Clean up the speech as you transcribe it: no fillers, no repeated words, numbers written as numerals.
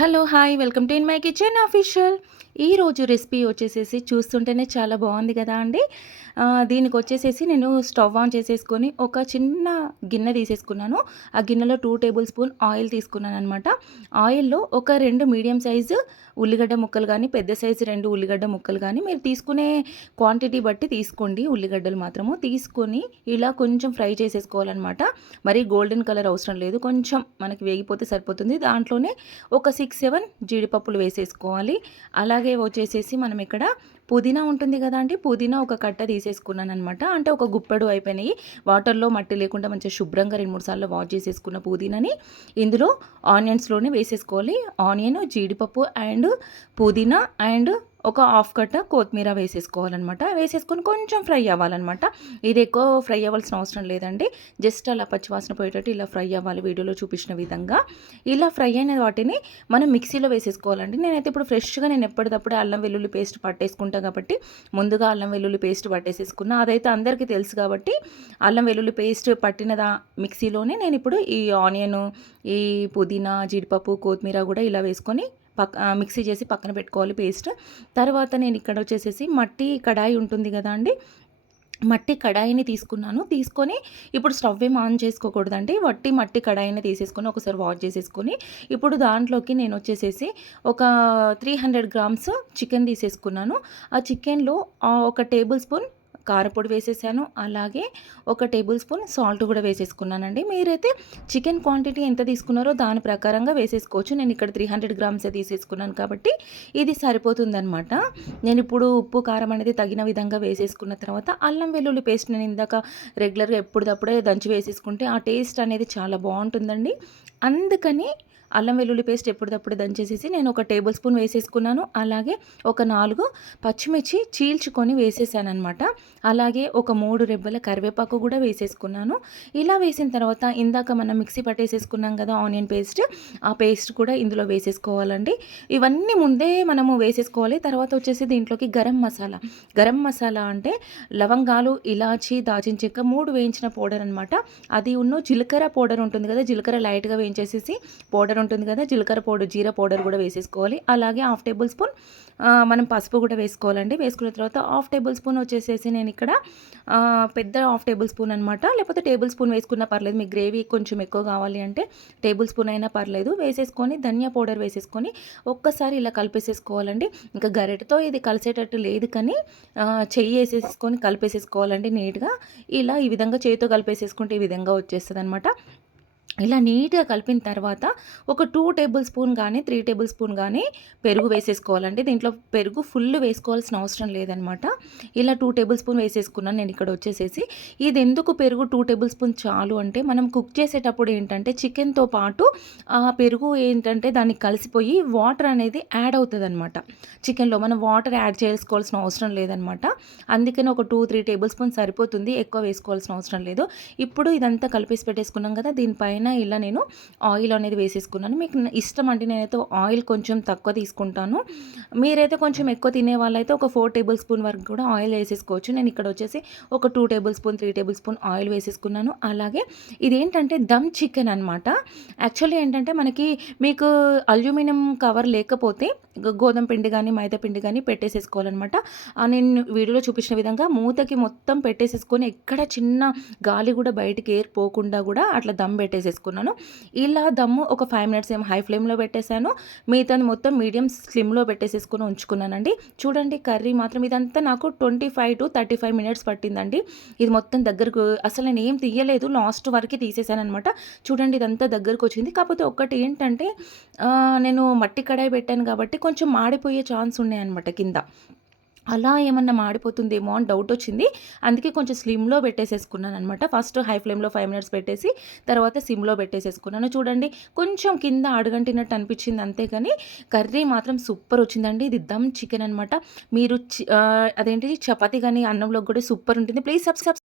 Hello! Hi! Welcome to in my kitchen official. ఈరోజు recipe వచ్చేసేసి చూస్తుంటేనే చాలా బాగుంది కదా అండి. దీనికొచ్చేసేసి నేను స్టవ్ ఆన్ చేసేసుకొని ఒక చిన్న గిన్నె తీసేసుకున్నాను. ఆ గిన్నెలో 2 టేబుల్ స్పూన్ ఆయిల్ తీసుకున్నాననమాట. ఆయిల్‌లో ఒక 2 మీడియం సైజు ఉల్లిగడ్డ ముక్కలు గానీ, పెద్ద సైజు 2 ఉల్లిగడ్డ ముక్కలు గానీ, మీరు తీసుకునే క్వాంటిటీ బట్టి తీసుకోండి ఉల్లిగడ్డలు మాత్రము. తీసుకొని ఇలా కొంచెం ఫ్రై చేసేసుకోవాలనమాట. మరీ గోల్డెన్ కలర్ అవసరం లేదు. కొంచెం మనకి వేగిపోతే సరిపోతుంది. దాంట్లోనే ఒక 6, 7 జీడిపప్పులు వేసేసుకోవాలి. అలాగే వచ్చేసేసి మనం ఇక్కడ పుదీనా ఉంటుంది కదా అండి, పుదీనా ఒక కట్ట తీసేసుకున్నాననమాట. అంటే ఒక గుప్పెడు అయిపోయినాయి. వాటర్‌లో మట్టి లేకుండా మంచిగా శుభ్రంగా 2, 3 సార్లు వాష్ చేసేసుకున్న పుదీనాని ఇందులో ఆనియన్స్‌లోనే వేసేసుకోవాలి. ఆనియన్, జీడిపప్పు అండ్ పుదీనా అండ్ ఒక హాఫ్ కట్ట కొత్తిమీర వేసేసుకోవాలనమాట. వేసేసుకొని కొంచెం ఫ్రై అవ్వాలనమాట. ఇది ఎక్కువ ఫ్రై అవ్వాల్సిన అవసరం లేదండి. జస్ట్ అలా పచ్చివాసన పోయేటట్టు ఇలా ఫ్రై అవ్వాలి వీడియోలో చూపించిన విధంగా. ఇలా ఫ్రై అయిన వాటిని మనం మిక్సీలో వేసేసుకోవాలండి. నేనైతే ఇప్పుడు ఫ్రెష్‌గా నేను ఎప్పటిదప్పుడే అల్లం వెల్లుల్లి పేస్ట్ పట్టేసుకుంటా కాబట్టి ముందుగా అల్లం వెల్లుల్లి పేస్ట్ పట్టేసేసుకున్నా. అదైతే అందరికీ తెలుసు కాబట్టి అల్లం వెల్లుల్లి పేస్ట్ పట్టిన మిక్సీలోనే నేను ఇప్పుడు ఈ ఆనియను, ఈ పుదీనా, జీడిపప్పు, కొత్తిమీర కూడా ఇలా వేసుకొని మిక్సీ చేసి పక్కన పెట్టుకోవాలి పేస్ట్. తర్వాత నేను ఇక్కడ వచ్చేసేసి మట్టి కడాయి ఉంటుంది కదా అండి, మట్టి కడాయిని తీసుకున్నాను. తీసుకొని ఇప్పుడు స్టవ్ ఏం ఆన్ చేసుకోకూడదండి. మట్టి కడాయిని తీసేసుకొని ఒకసారి వాష్ చేసేసుకొని ఇప్పుడు దాంట్లోకి నేను వచ్చేసేసి ఒక 300 గ్రామ్స్ చికెన్ తీసేసుకున్నాను. ఆ చికెన్లో ఒక టేబుల్ స్పూన్ కారపొడి వేసేసాను. అలాగే ఒక టేబుల్ స్పూన్ సాల్ట్ కూడా వేసేసుకున్నానండి. మీరైతే చికెన్ క్వాంటిటీ ఎంత తీసుకున్నారో దాని ప్రకారంగా వేసేసుకోవచ్చు. నేను ఇక్కడ 300 గ్రామ్సే తీసేసుకున్నాను కాబట్టి ఇది సరిపోతుందనమాట. నేను ఇప్పుడు ఉప్పు, కారం అనేది తగిన విధంగా వేసేసుకున్న తర్వాత అల్లం వెల్లుల్లి పేస్ట్ నేను ఇందాక రెగ్యులర్గా ఎప్పటిదప్పుడే దంచి వేసేసుకుంటే ఆ టేస్ట్ అనేది చాలా బాగుంటుందండి. అందుకని అల్లం వెల్లుల్లి పేస్ట్ ఎప్పటిదప్పుడు దంచేసేసి నేను ఒక టేబుల్ స్పూన్ వేసేసుకున్నాను. అలాగే ఒక 4 పచ్చిమిర్చి చీల్చుకొని వేసేసాననమాట. అలాగే ఒక 3 రెబ్బల కరివేపాకు కూడా వేసేసుకున్నాను. ఇలా వేసిన తర్వాత ఇందాక మనం మిక్సీ పట్టేసేసుకున్నాం కదా ఆనియన్ పేస్ట్, ఆ పేస్ట్ కూడా ఇందులో వేసేసుకోవాలండి. ఇవన్నీ ముందే మనము వేసేసుకోవాలి. తర్వాత వచ్చేసి దీంట్లోకి గరం మసాలా అంటే లవంగాలు, ఇలాచి, దాచిన చెక్క 3 వేయించిన పౌడర్ అనమాట. అది జీలకర్ర పౌడర్ ఉంటుంది కదా, జీలకర్ర లైట్గా వేయించేసేసి పౌడర్ ఉంటుంది కదా, జీలకర్ర పౌడర్, జీరా పౌడర్ కూడా వేసేసుకోవాలి. అలాగే హాఫ్ టేబుల్ స్పూన్ మనం పసుపు కూడా వేసుకోవాలండి. వేసుకున్న తర్వాత హాఫ్ టేబుల్ స్పూన్ వచ్చేసేసి నేను ఇక్కడ పెద్ద హాఫ్ టేబుల్ స్పూన్ అనమాట, లేకపోతే టేబుల్ స్పూన్ వేసుకున్నా పర్లేదు. మీకు గ్రేవీ కొంచెం ఎక్కువ కావాలి అంటే టేబుల్ స్పూన్ అయినా పర్లేదు. వేసేసుకొని ధనియా పౌడర్ వేసేసుకొని ఒక్కసారి ఇలా కలిపేసేసుకోవాలండి. ఇంకా గరిటెతో ఇది కలిసేటట్టు లేదు కానీ చెయ్యి వేసేసుకొని కలిపేసేసుకోవాలండి నీట్గా. ఇలా ఈ విధంగా చేతితో కలిపేసేసుకుంటే ఈ విధంగా వచ్చేస్తుంది అనమాట. ఇలా నీట్గా కలిపిన తర్వాత ఒక 2 టేబుల్ స్పూన్ కానీ 3 టేబుల్ స్పూన్ కానీ పెరుగు వేసేసుకోవాలండి. దీంట్లో పెరుగు ఫుల్ వేసుకోవాల్సిన అవసరం లేదనమాట. ఇలా 2 టేబుల్ స్పూన్ వేసేసుకున్నాను నేను ఇక్కడ వచ్చేసేసి. ఇది ఎందుకు పెరుగు 2 టేబుల్ స్పూన్ చాలు అంటే మనం కుక్ చేసేటప్పుడు ఏంటంటే చికెన్తో పాటు ఆ పెరుగు ఏంటంటే దానికి కలిసిపోయి వాటర్ అనేది యాడ్ అవుతుంది అనమాట. చికెన్లో మనం వాటర్ యాడ్ చేసుకోవాల్సిన అవసరం లేదనమాట. అందుకని ఒక 2, 3 టేబుల్ స్పూన్ సరిపోతుంది, ఎక్కువ వేసుకోవాల్సిన అవసరం లేదు. ఇప్పుడు ఇదంతా కలిపేసి పెట్టేసుకున్నాం కదా, దీనిపైన ఇలా నేను ఆయిల్ అనేది వేసేసుకున్నాను. మీకు ఇష్టం అంటే నేనైతే ఆయిల్ కొంచెం తక్కువ తీసుకుంటాను. మీరైతే కొంచెం ఎక్కువ తినే వాళ్ళైతే ఒక 4 టేబుల్ స్పూన్ వరకు కూడా ఆయిల్ వేసేసుకోవచ్చు. నేను ఇక్కడ వచ్చేసి ఒక 2 table spoon 3 table spoon oil వేసేసుకున్నాను. అలాగే ఇదేంటంటే దమ్ చికెన్ అనమాట. యాక్చువల్లీ ఏంటంటే మనకి మీకు అల్యూమినియం కవర్ లేకపోతే గోధుమ పిండి కానీ మైదా పిండి కానీ పెట్టేసేసుకోవాలన్నమాట. నేను వీడియోలో చూపించిన విధంగా మూతకి మొత్తం పెట్టేసేసుకొని ఎక్కడ చిన్న గాలి కూడా బయటికి ఎయిర్ పోకుండా కూడా అట్లా దమ్ పెట్టేసేసుకున్నాను. ఇలా దమ్ము ఒక 5 మినిట్స్ ఏమో హై ఫ్లేమ్లో పెట్టేశాను. మిగతాది మొత్తం మీడియం స్లిమ్లో పెట్టేసేసుకొని ఉంచుకున్నానండి. చూడండి కర్రీ మాత్రం ఇదంతా నాకు 25 to 35 మినిట్స్ పట్టిందండి. ఇది మొత్తం దగ్గరకు అసలు నేను ఏం తీయలేదు, లాస్ట్ వరకు తీసేసాను అనమాట. చూడండి ఇదంతా దగ్గరకు వచ్చింది. కాకపోతే ఒక్కటి ఏంటంటే నేను మట్టి కడాయి పెట్టాను కాబట్టి కొంచెం మాడిపోయే ఛాన్స్ ఉన్నాయన్నమాట కింద. అలా ఏమన్నా మాడిపోతుందేమో అని డౌట్ వచ్చింది. అందుకే కొంచెం స్లిమ్లో పెట్టేసేసుకున్నాను అనమాట. ఫస్ట్ హై ఫ్లేమ్లో 5 మినిట్స్ పెట్టేసి తర్వాత సిమ్లో పెట్టేసేసుకున్నాను. చూడండి కొంచెం కింద అడుగంటినట్టు అనిపించింది అంతే కానీ కర్రీ మాత్రం సూపర్ వచ్చిందండి. ఇది దమ్ చికెన్ అనమాట. మీరు అదేంటి చపాతీ కానీ అన్నంలో కూడా సూపర్ ఉంటుంది. Please subscribe.